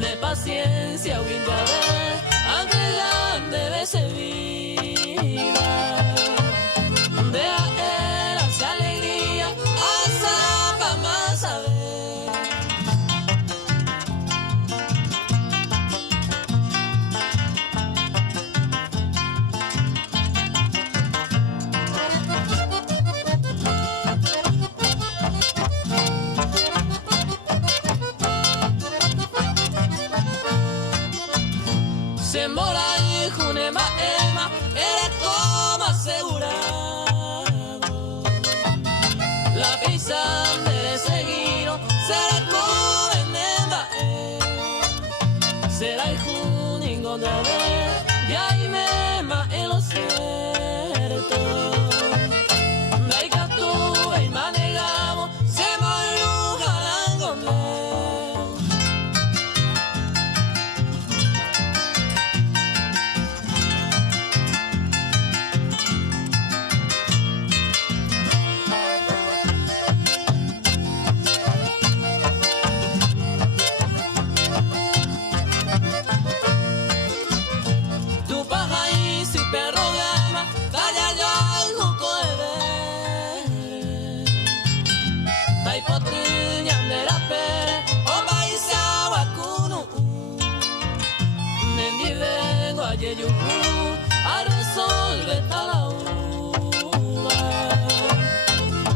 de paciencia, humildad, ante grande veces vida. Deja él hacia alegría, hasta para más saber. Se mora y junema ema, eres como asegurado. La pizza de seguido será convenenda, será el juningo de ver, y ahí me ma en lo cierto. Dai que tú y manegamos, se morirán con él. A resolver la uva.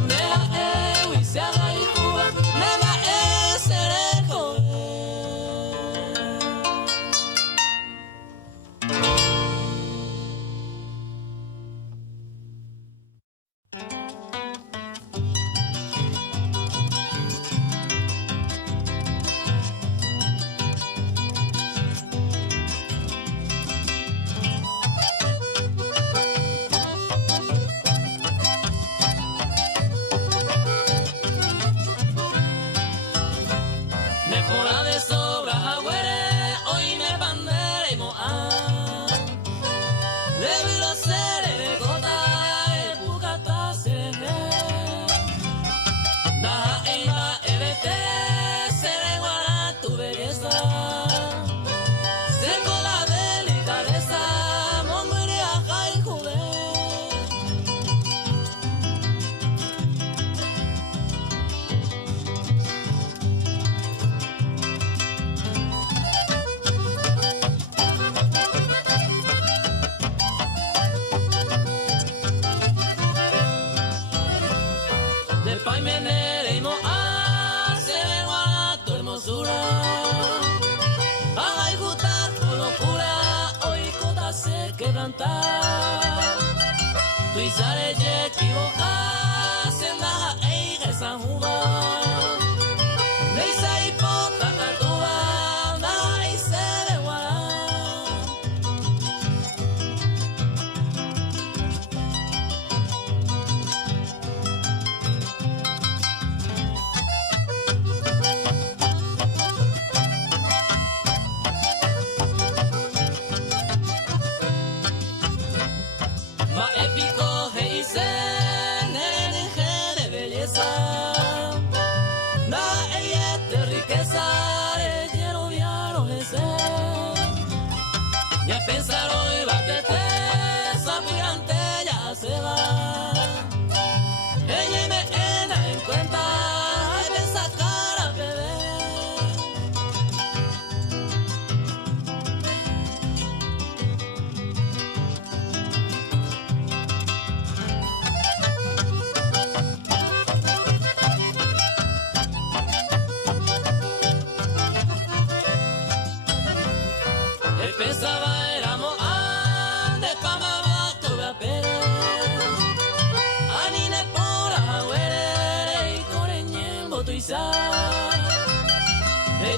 Deja el y se haga y Cuba, me va a ser el tu y sale ya equivocada, se anda ahí que San Juan. De esa hipóteca tu banda y se de guará. Más épico que hice, de belleza. Da ella de riqueza, lleno viano ese. Ya pensaron iba que te sapirante ya se va. Ella me ena en cuenta, hay pensa cara bebé. Pensaba éramos antes pa' mamá tuve a pere Anine por agüere y coreñembo tu isa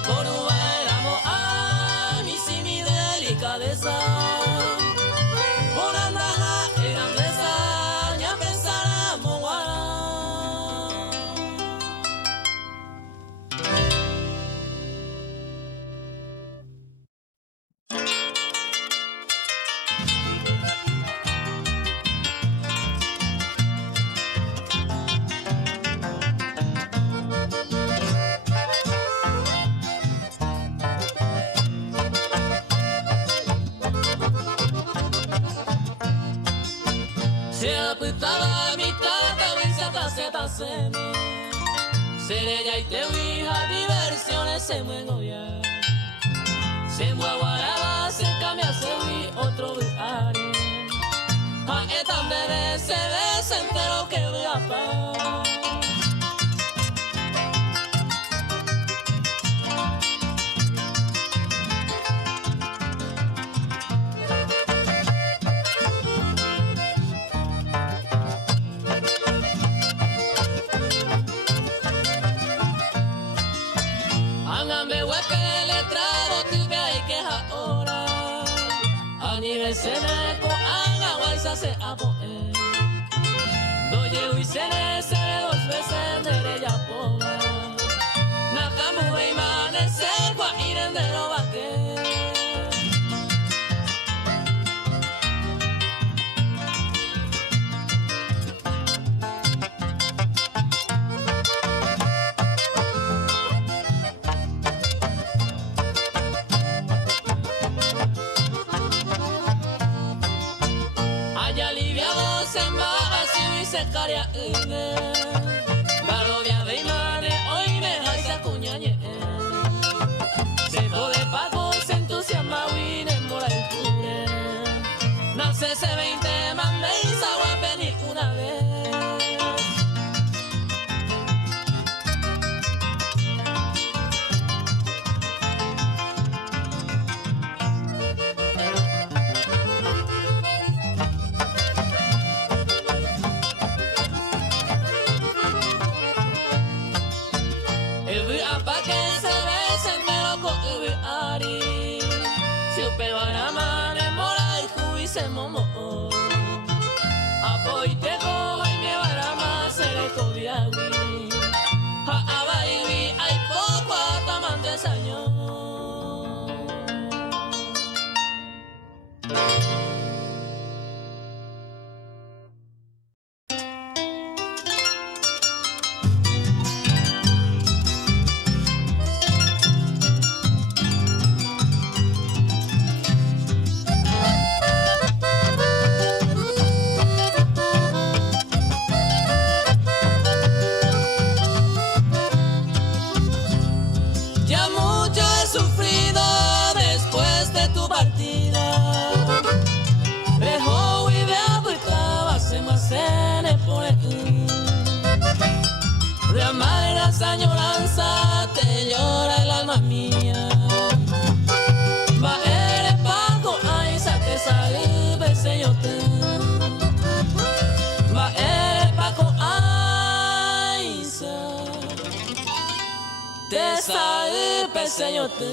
por uva éramos a mi si mi delicadeza por andaja y grandeza ya pensáramos guará. putava mitata wisata setasene. Sereya y te wija diversiones se muevo ya. Se mueguaraba, se cambia, se wi otro viare. A etan bebé se ve, se entero que voy a pa. Sene ko anga waisa se apoe. Doye uisene se dos veces de ella poga. Nakamu eimane se kwa irendero bake. Sekaria ine Barovia veimane hoy me hace cuñañe. Se jode pago se entusiasma wine mola el cure. Nace ese 20 mande y sagua venir una vez. Se momo apoy te coja y me barama se le cobiagui ha abaibi hay poco ataman de saño. De amarga añoranza te llora el alma mía. Va eres pago, ay, sa te sabe, señor te. Va eres pago, ay, sa te sabe, señor te.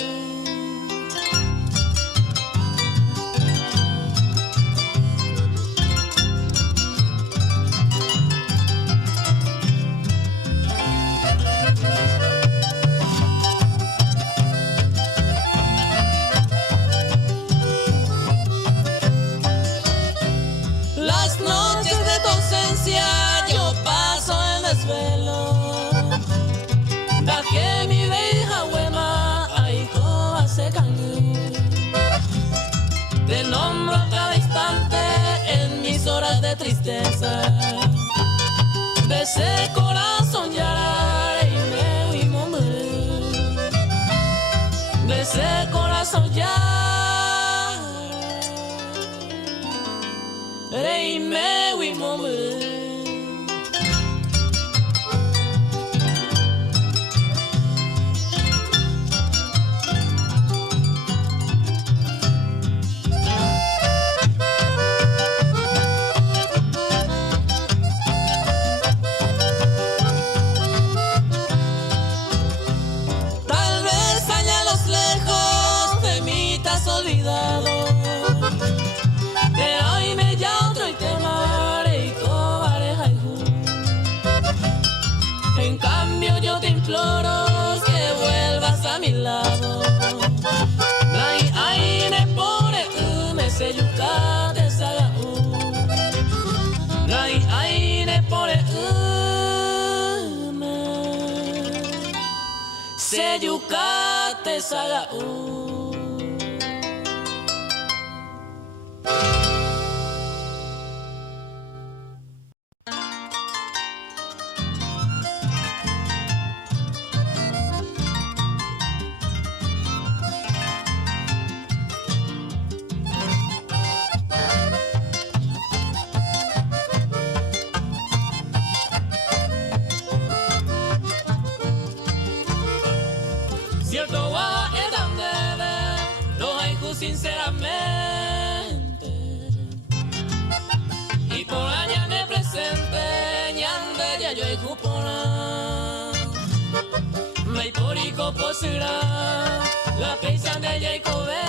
Yo paso en desvelo, da que mi vieja huema ahí coba se cañó. Te nombro a cada instante en mis horas de tristeza. De ese corazón ya y me vi morir. De ese corazón ya y me vi morir. Seyukate saga sinceramente. Y por allá me presente, ñande ya yo hay cupona. Me por y copo será la peisan de ya y cobe.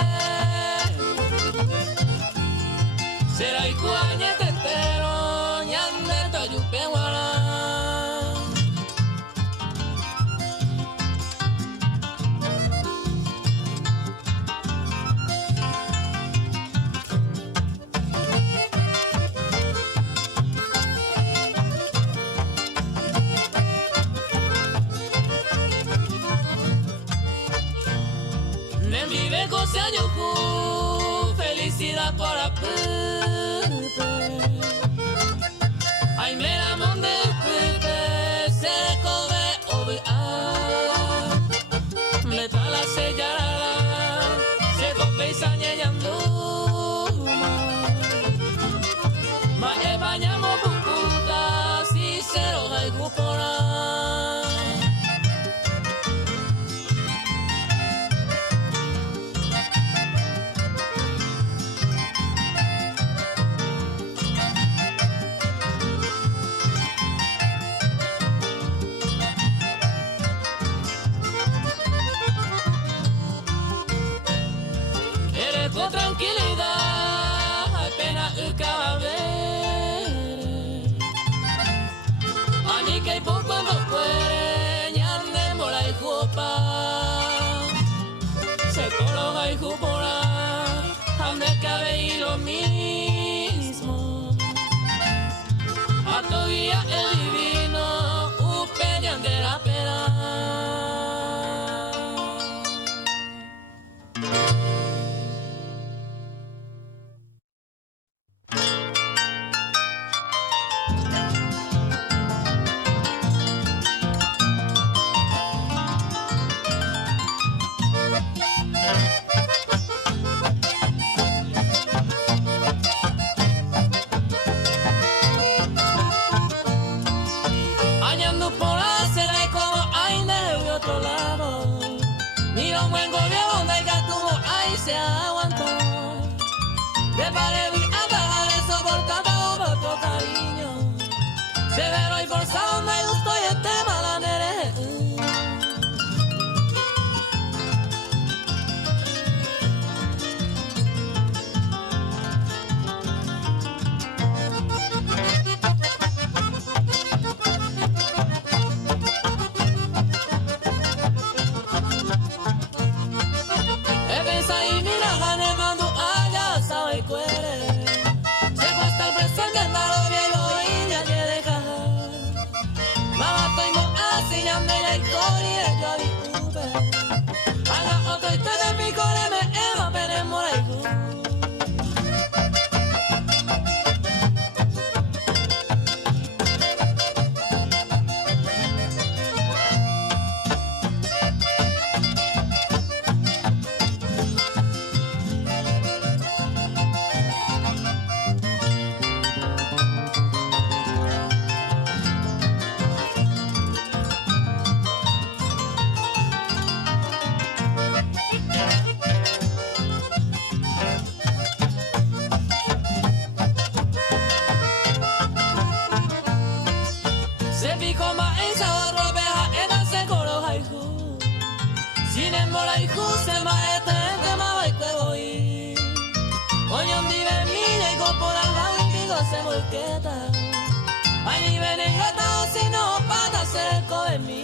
Será y cuañe tetero, ñande tayupe guara. Vive con Sayuku, felicidad para Pepe. Ay, me la monde Pepe, se cobe obea. Me tala sellará, se cope y sañeyando. Ma e bañamos bucuta, si se lo hay cupora. Con tranquilidad, apenas cabe. Allí que hay por cuando puede, ñande mola y jupa. Se coloca y jupora, ande cabe y lo mismo. A tu guía el divino, upeñan de la pena. Por hacer como hay de otro lado, ni lo buen gobierno de Gatumo ahí se aguantó. De parevi a bajar eso por cada otro cariño, severo y forzado me gustó y este malanere. Y mira, Jane mando allá, sabe cuere. Se cuesta el precio que anda lo viejo y ya quiere dejar. Mamá, estoy mo así, ya me la historia y yo disculpe. Haga otro y te de mi core, me ema, pero mora y se pico más esa otra oveja, ella se coloca y ju. Sin embola y ju, se maestra en tema y cuevo y. Oño vive mira y por al lado y digo se volqueta. Ay, ni ven en gata o si no, para hacer el cobe mí.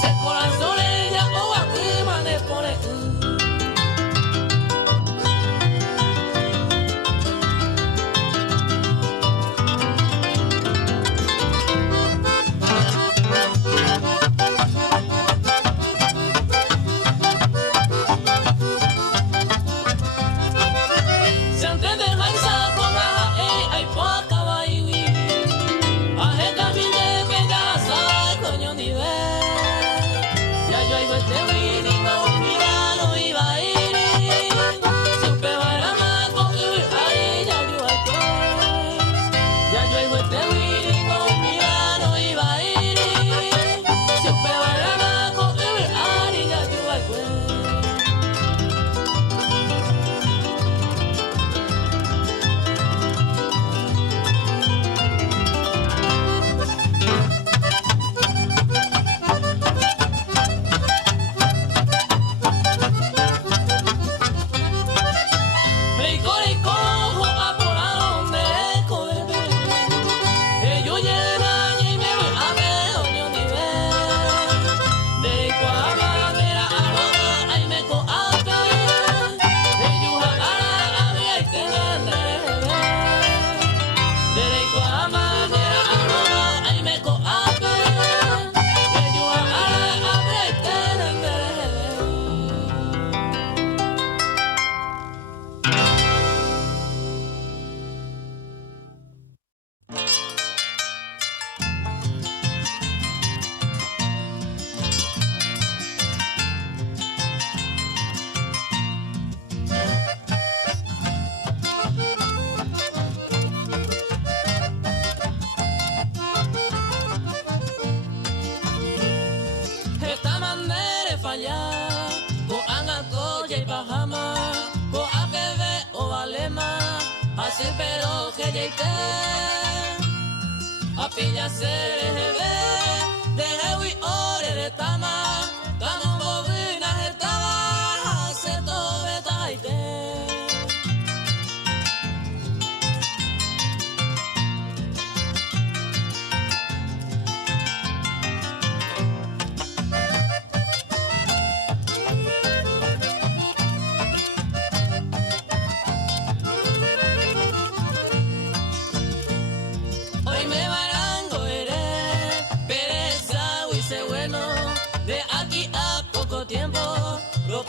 Se corazón ella o que lleite a pilla serebe de hewi ore de tama tamo bobina estaba se tobe taite.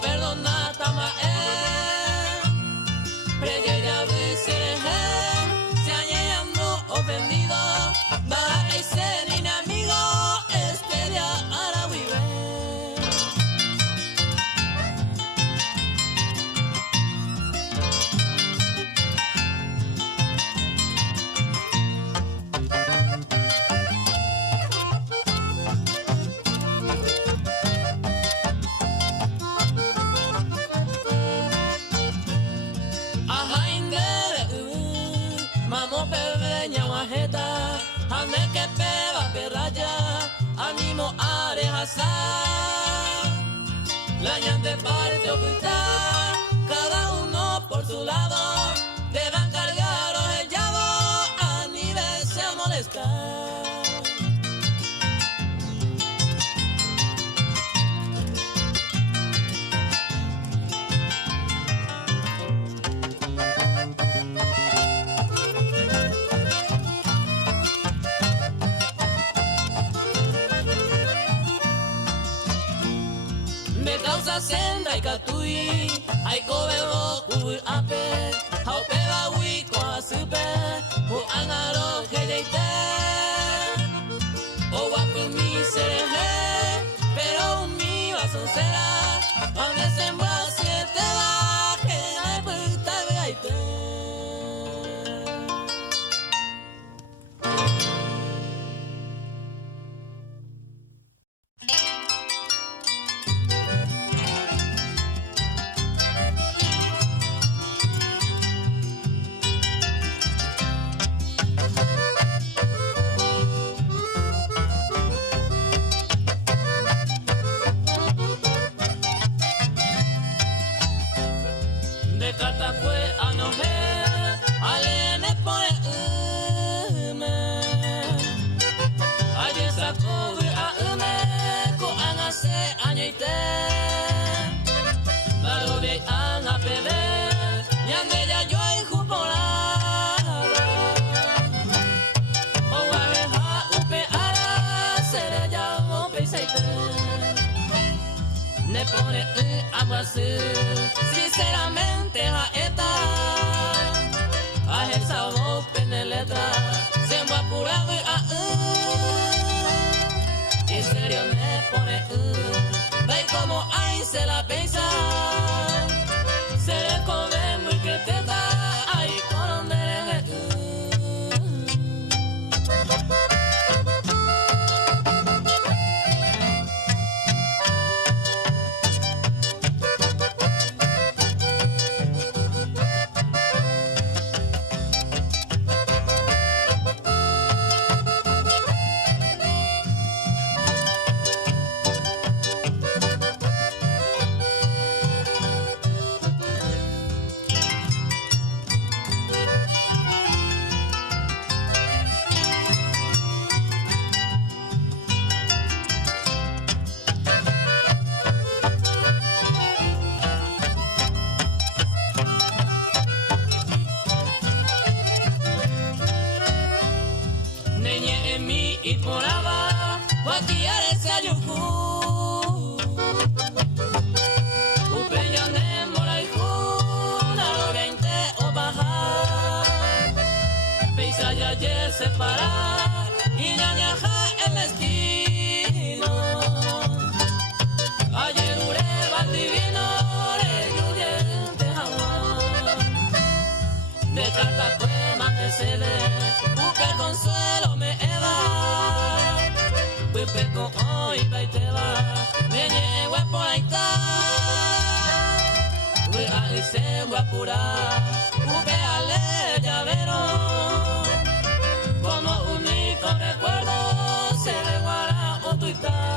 Perdona tama pregueya visere se hallando ofendido va a ser ni amigo este día ahora vive. Ame que peba perraya, animo a rehazar. La llante parte oculta, cada uno por su lado. Deban cargaros el llavo, a nivel se molestar. Causa senda y catui, hay cobebo cubur ape, hau peba wiko asupe, hu angaro kejeite, o wapu mi sereje, pero mi va soncera, donde se embua siete va, que no hay puta veite. Sinceramente a esta a esa voz peneletra se me apura a y serio me pone ve como ahí se la pensa se le come muy que te da ahí con donde separar y ñañaja el destino. Ayer ureba divino, reyuyente Hawái. De carta cuema que se le, busca el consuelo me eva. Pupe con hoy pa' y te va, me llevo por ahí está. y se va a apurar, upeale llavero, como único recuerdo se de guara o tuitar.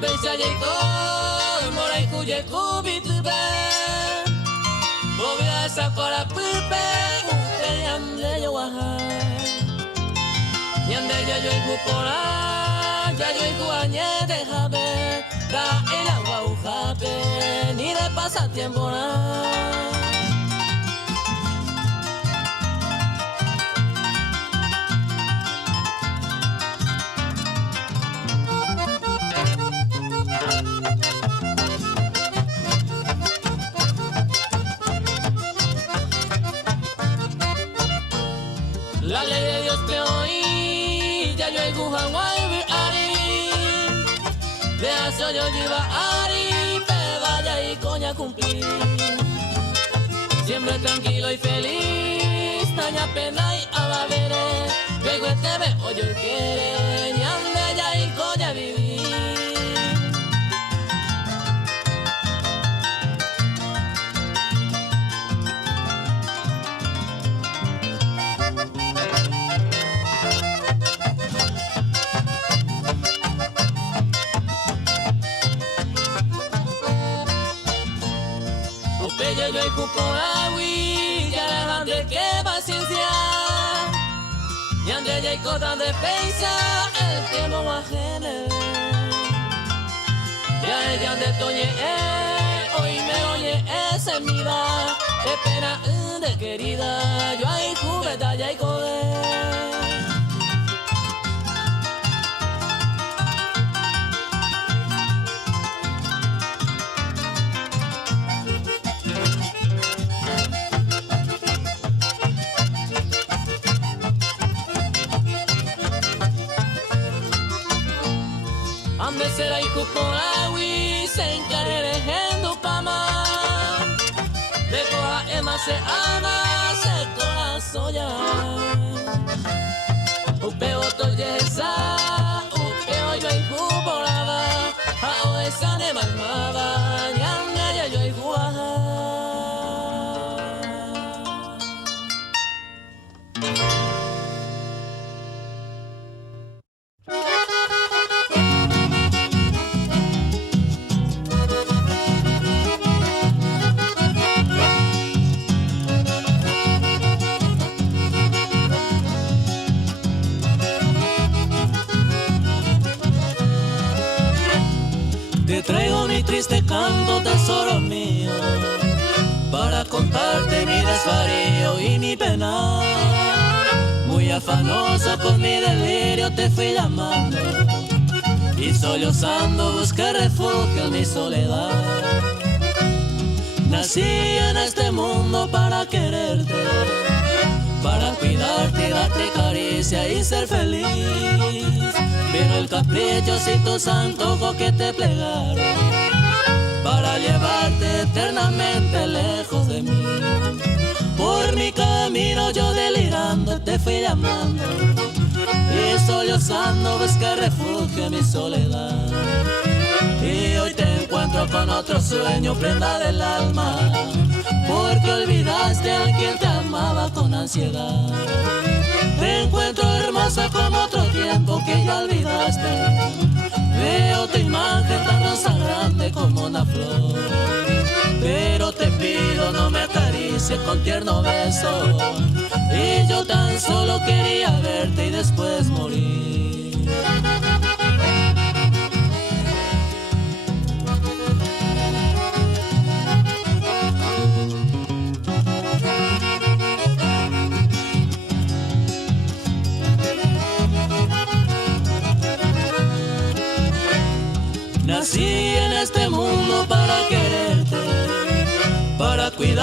Pensa llegó, mora y cuye cubitube, bobia esa cora pupe, uke yande yo waha, yande ya yo ikupora, ya yo ikuañe de jabe, da el agua ujape, ni de pasatiempo na. La ley de Dios te oí, ya yo igual guay ari, de eso yo lleva ari, pe vaya y coña cumplir. Siempre tranquilo y feliz, taña pena y abavere, luego te ve oye el quiere, ni ande ya y coña vivir. Yo escupo agui, ya dejan de que paciencia, y ande ya y cosas de pensa, el tiempo va a generar. Ya ella de toñe, hoy me oye ese mira, de pena de querida, yo hay jugueta ya y coder. Ande será hijo por agui, se encargue de gente pama, de coja ema se ama, se corazón ya. Upeo toye esa, upeo yo hijo por agua, a o esa ne malmaba, ñanga ya yo hijo ajá. Te traigo mi triste canto, tesoro mío, para contarte mi desvarío y mi pena. Muy afanoso con mi delirio te fui llamando, y sollozando busqué refugio en mi soledad. Nací en este mundo para quererte, para cuidarte y darte caricia y ser feliz. Pero el caprichosito santo que te plegaron para llevarte eternamente lejos de mí. Por mi camino yo delirando te fui llamando, y sollozando busqué refugio en mi soledad. Y hoy te encuentro con otro sueño, prenda del alma, porque olvidaste al quien te amaba con ansiedad. Te encuentro hermosa como otro tiempo que ya olvidaste. Veo tu imagen tan rosa grande como una flor, pero te pido no me acaricies con tierno beso. Y yo tan solo quería verte y después morir. Nací en este mundo para quererte, para cuidarte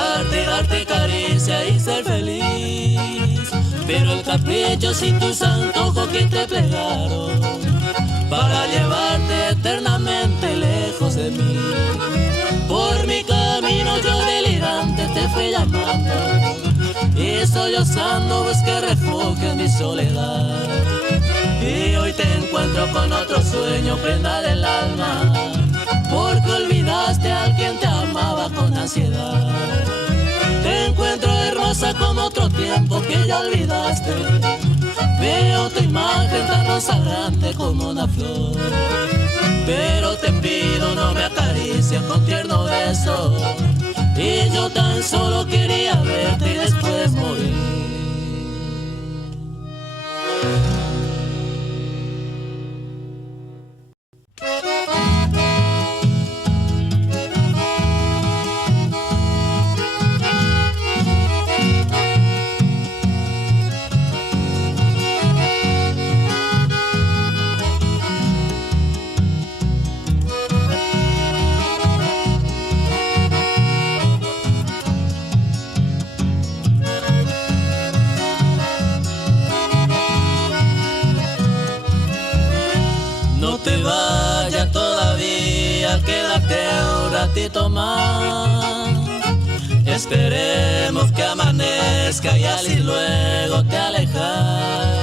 darte caricia y ser feliz. Pero el capricho y tus antojos que te plegaron para llevarte eternamente lejos de mí. Por mi camino yo delirante te fui llamando y sollozando busqué refugio en mi soledad. Y hoy te encuentro con otro sueño, prenda del alma, porque olvidaste a quien te amaba con ansiedad. Te encuentro hermosa como otro tiempo que ya olvidaste. Veo tu imagen tan rosa grande como una flor. Pero te pido no me acaricies con tierno beso. Y yo tan solo quería verte y después morir. No te vayas todavía, quédate un ratito más. Esperemos que amanezca y así luego te alejas.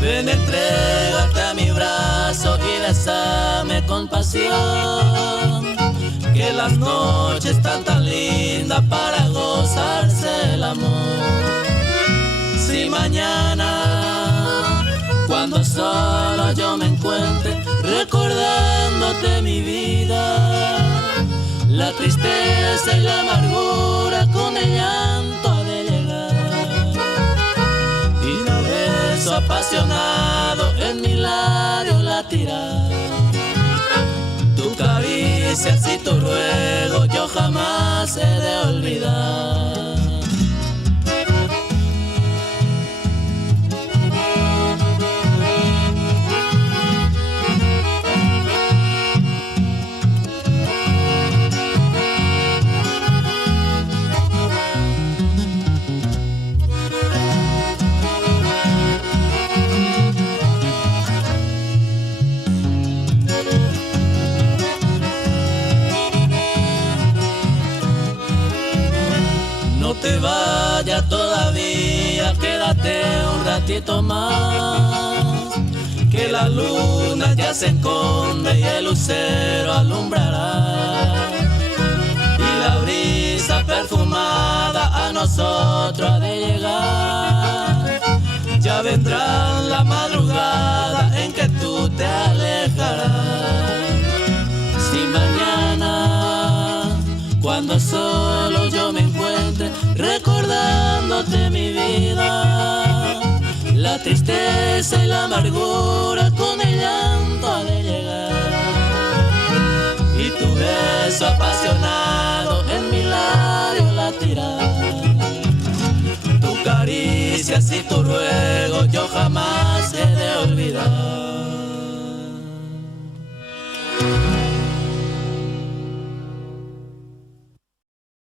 Ven, entrégate a mi brazo y bésame con pasión. Que las noches están tan lindas para gozarse el amor. Si mañana, cuando solo yo me encuentre recordándote mi vida, la tristeza y la amargura con el llanto ha de llegar. Y un beso apasionado en mi labio latirá. Tu caricia y tu ruego yo jamás he de olvidar. No te vayas todavía, quédate un ratito más. Que la luna ya se esconde y el lucero alumbrará. Y la brisa perfumada a nosotros ha de llegar. Ya vendrá la madrugada en que tú te alejarás. Si mañana, cuando solo yo me encuentre recordándote mi vida, la tristeza y la amargura con el llanto ha de llegar. Y tu beso apasionado en mi labio latirá. Tu caricia y tu ruego yo jamás he de olvidar.